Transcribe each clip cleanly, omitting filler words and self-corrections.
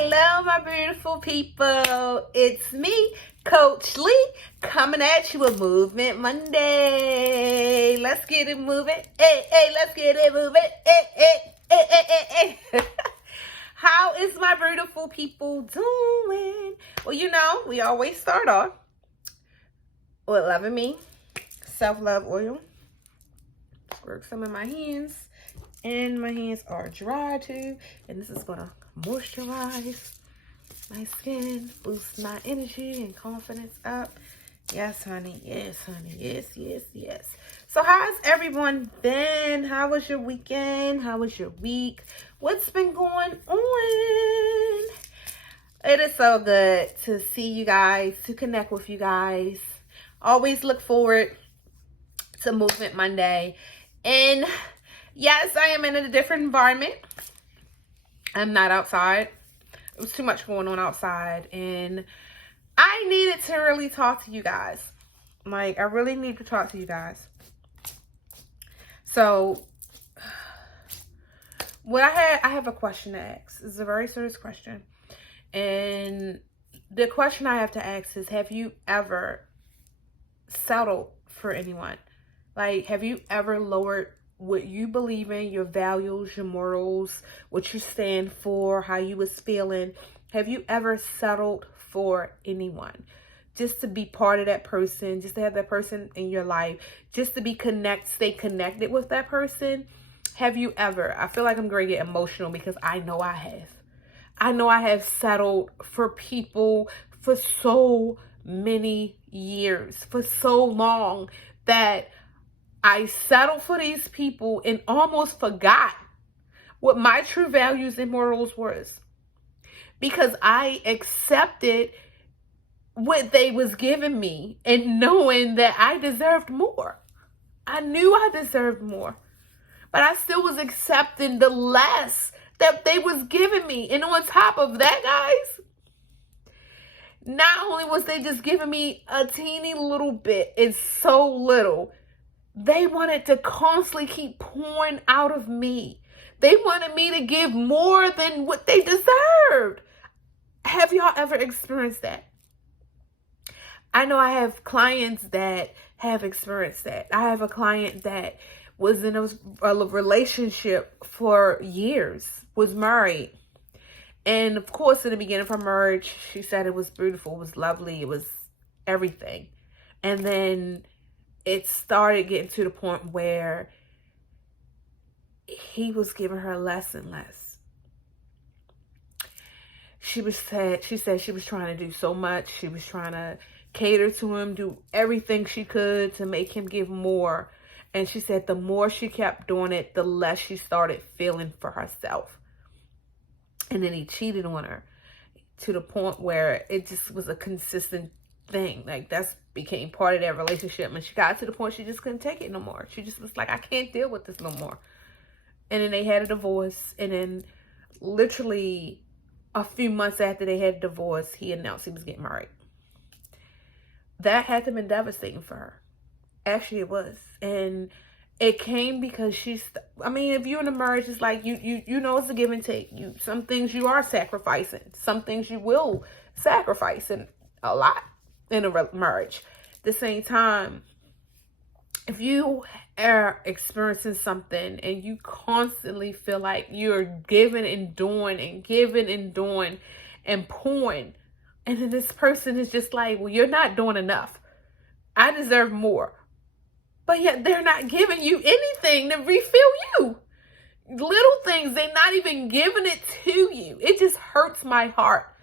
Hello, my beautiful people. It's me, Coach Lee, coming at you with Movement Monday. Let's get it moving. Hey, let's get it moving. Hey. How is my beautiful people doing? Well, we always start off with loving me, self-love oil. Work some in my hands. And my hands are dry too. And this is going to moisturize my skin, boost my energy and confidence up. Yes, honey. Yes, honey. Yes. So how's everyone been? How was your weekend? How was your week? What's been going on? It is so good to see you guys, to connect with you guys. Always look forward to Movement Monday. And yes, I am in a different environment. I'm not outside. It was too much going on outside. And I needed to really talk to you guys. I really need to talk to you guys. So, I have a question to ask. It's a very serious question. And the question I have to ask is, have you ever settled for anyone? Have you ever lowered what you believe in, your values, your morals, what you stand for, how you was feeling? Have you ever settled for anyone? Just to be part of that person, just to have that person in your life, just to stay connected with that person? Have you ever? I feel like I'm going to get emotional because I know I have. I know I have settled for people for so many years, for so long, that I settled for these people and almost forgot what my true values and morals was, because I accepted what they was giving me and knowing that I deserved more. I knew I deserved more, but I still was accepting the less that they was giving me. And on top of that, guys, not only was they just giving me a teeny little bit, it's so little, they wanted to constantly keep pouring out of me. They wanted me to give more than what they deserved. Have y'all ever experienced that? I know I have clients that have experienced that. I have a client that was in a relationship for years, was married. And of course, in the beginning of her marriage, she said it was beautiful, it was lovely, it was everything. And then it started getting to the point where he was giving her less and less. She said she was trying to do so much. She was trying to cater to him, do everything she could to make him give more. And she said the more she kept doing it, the less she started feeling for herself. And then he cheated on her to the point where it just was a consistent thing. That's became part of their relationship. And she got to the point she just couldn't take it no more. She just was like, I can't deal with this no more. And then they had a divorce. And then literally a few months after they had a divorce, he announced he was getting married. That had to been devastating for her. Actually, it was. And it came because if you're in a marriage, it's like you know it's a give and take. Some things you are sacrificing. Some things you will sacrifice, and a lot in a marriage. At the same time, if you are experiencing something and you constantly feel like you're giving and doing and pouring, and then this person is just like, well, you're not doing enough. I deserve more. But yet they're not giving you anything to refill you. Little things, they're not even giving it to you. It just hurts my heart.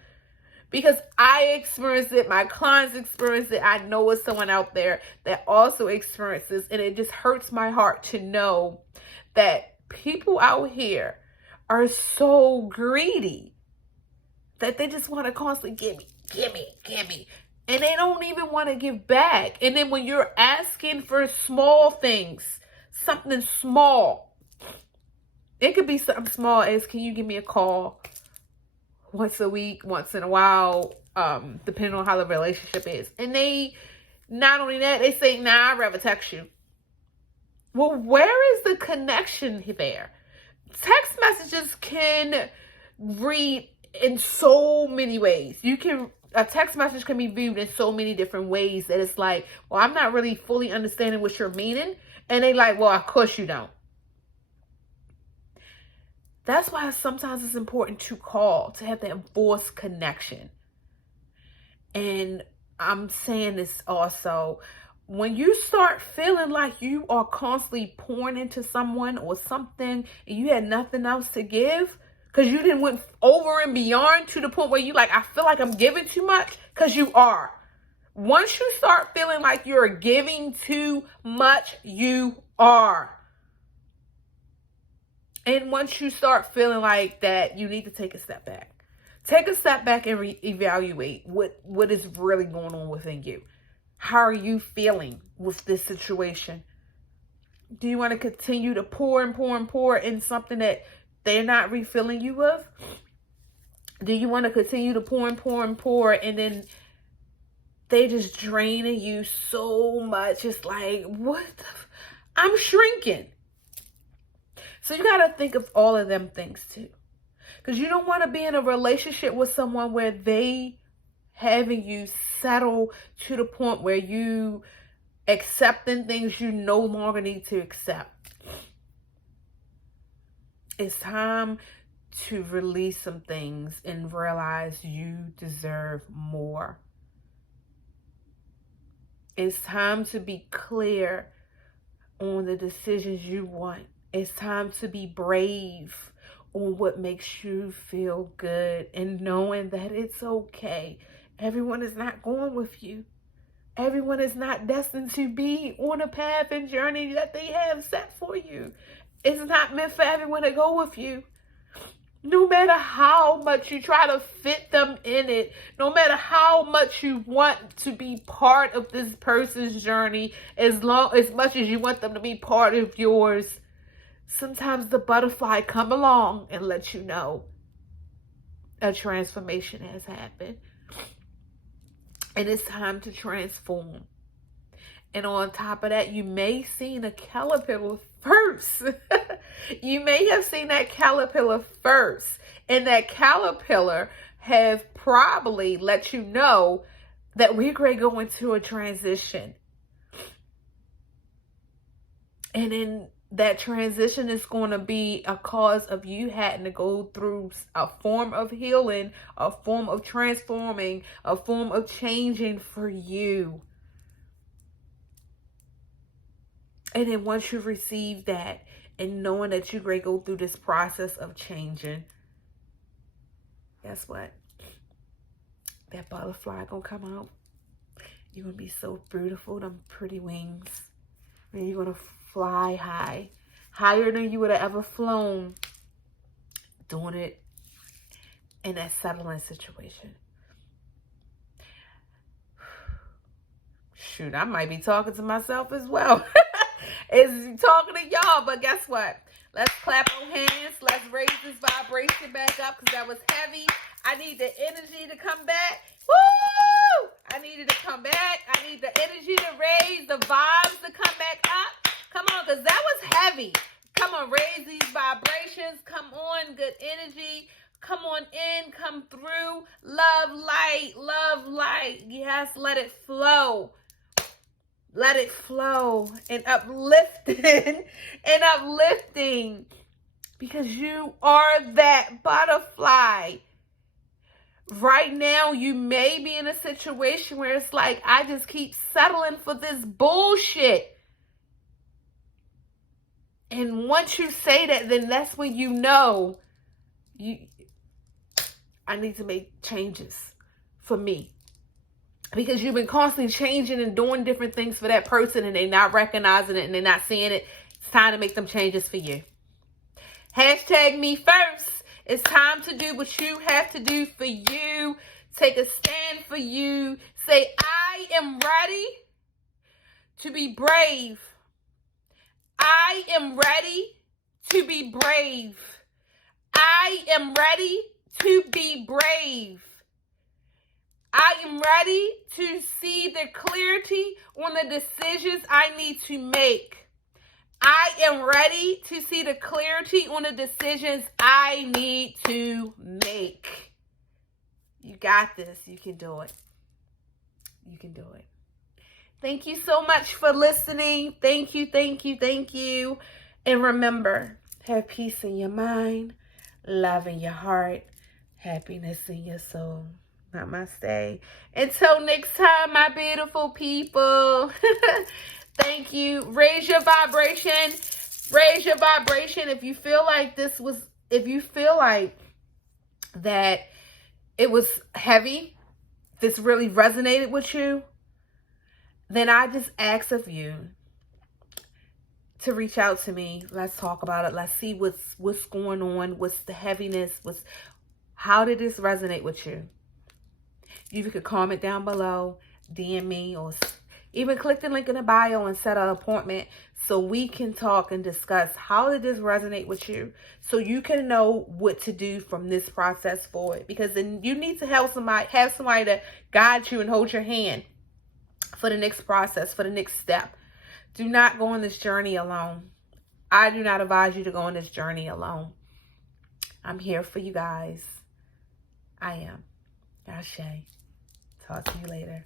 Because I experienced it, my clients experienced it. I know it's someone out there that also experiences, and it just hurts my heart to know that people out here are so greedy that they just want to constantly give me. And they don't even want to give back. And then when you're asking for small things, something small, it could be something small as, can you give me a call once a week, once in a while, depending on how the relationship is. And they, not only that, they say, nah, I'd rather text you. Well, where is the connection there? Text messages can read in so many ways. A text message can be viewed in so many different ways that it's like, well, I'm not really fully understanding what you're meaning. And they like, well, of course you don't. That's why sometimes it's important to call, to have that voice connection. And I'm saying this also, when you start feeling like you are constantly pouring into someone or something and you had nothing else to give, because you didn't went over and beyond to the point where you like, I feel like I'm giving too much, because you are. Once you start feeling like you're giving too much, you are. And once you start feeling like that, you need to take a step back. Take a step back and reevaluate what is really going on within you. How are you feeling with this situation? Do you want to continue to pour and pour and pour in something that they're not refilling you with? Do you want to continue to pour and pour and pour and then they just draining you so much? It's like, I'm shrinking. So you got to think of all of them things too. Because you don't want to be in a relationship with someone where they having you settle to the point where you accepting things you no longer need to accept. It's time to release some things and realize you deserve more. It's time to be clear on the decisions you want. It's time to be brave on what makes you feel good and knowing that it's okay. Everyone is not going with you. Everyone is not destined to be on a path and journey that they have set for you. It's not meant for everyone to go with you. No matter how much you try to fit them in it, no matter how much you want to be part of this person's journey, as much as you want them to be part of yours, sometimes the butterfly come along and let you know a transformation has happened. And it's time to transform. And on top of that, you may have seen a caterpillar first. You may have seen that caterpillar first. And that caterpillar have probably let you know that we're going to go into a transition. And then that transition is going to be a cause of you having to go through a form of healing, a form of transforming, a form of changing for you. And then once you receive that and knowing that you're going to go through this process of changing, guess what? That butterfly going to come out. You're going to be so beautiful, them pretty wings. And you're going to fly high, higher than you would have ever flown, doing it in that settling situation. Shoot, I might be talking to myself as well. It's talking to y'all, but guess what? Let's clap our hands. Let's raise this vibration back up because that was heavy. I need the energy to come back. Woo! I need it to come back. I need the energy to raise, the vibes to come back up. Come on, because that was heavy. Come on, raise these vibrations. Come on, good energy. Come on in, come through. Love, light, love, light. Yes, let it flow. Let it flow and uplifting and uplifting, because you are that butterfly. Right now, you may be in a situation where it's like, I just keep settling for this bullshit. And once you say that, then that's when you know I need to make changes for me. Because you've been constantly changing and doing different things for that person and they're not recognizing it and they're not seeing it. It's time to make them changes for you. Hashtag me first. It's time to do what you have to do for you. Take a stand for you. Say, I am ready to be brave. I am ready to be brave. I am ready to be brave. I am ready to see the clarity on the decisions I need to make. I am ready to see the clarity on the decisions I need to make. You got this. You can do it. You can do it. Thank you so much for listening. Thank you, thank you, thank you. And remember, have peace in your mind, love in your heart, happiness in your soul. Namaste. Until next time, my beautiful people. Thank you. Raise your vibration. Raise your vibration. If you feel like that it was heavy, this really resonated with you, then I just ask of you to reach out to me. Let's talk about it. Let's see what's going on. What's the heaviness? How did this resonate with you? You could comment down below, DM me, or even click the link in the bio and set an appointment so we can talk and discuss how did this resonate with you, so you can know what to do from this process forward. Because then you need to have somebody to guide you and hold your hand for the next process, for the next step. Do not go on this journey alone. I do not advise you to go on this journey alone. I'm here for you guys. I am. Ashe. Talk to you later.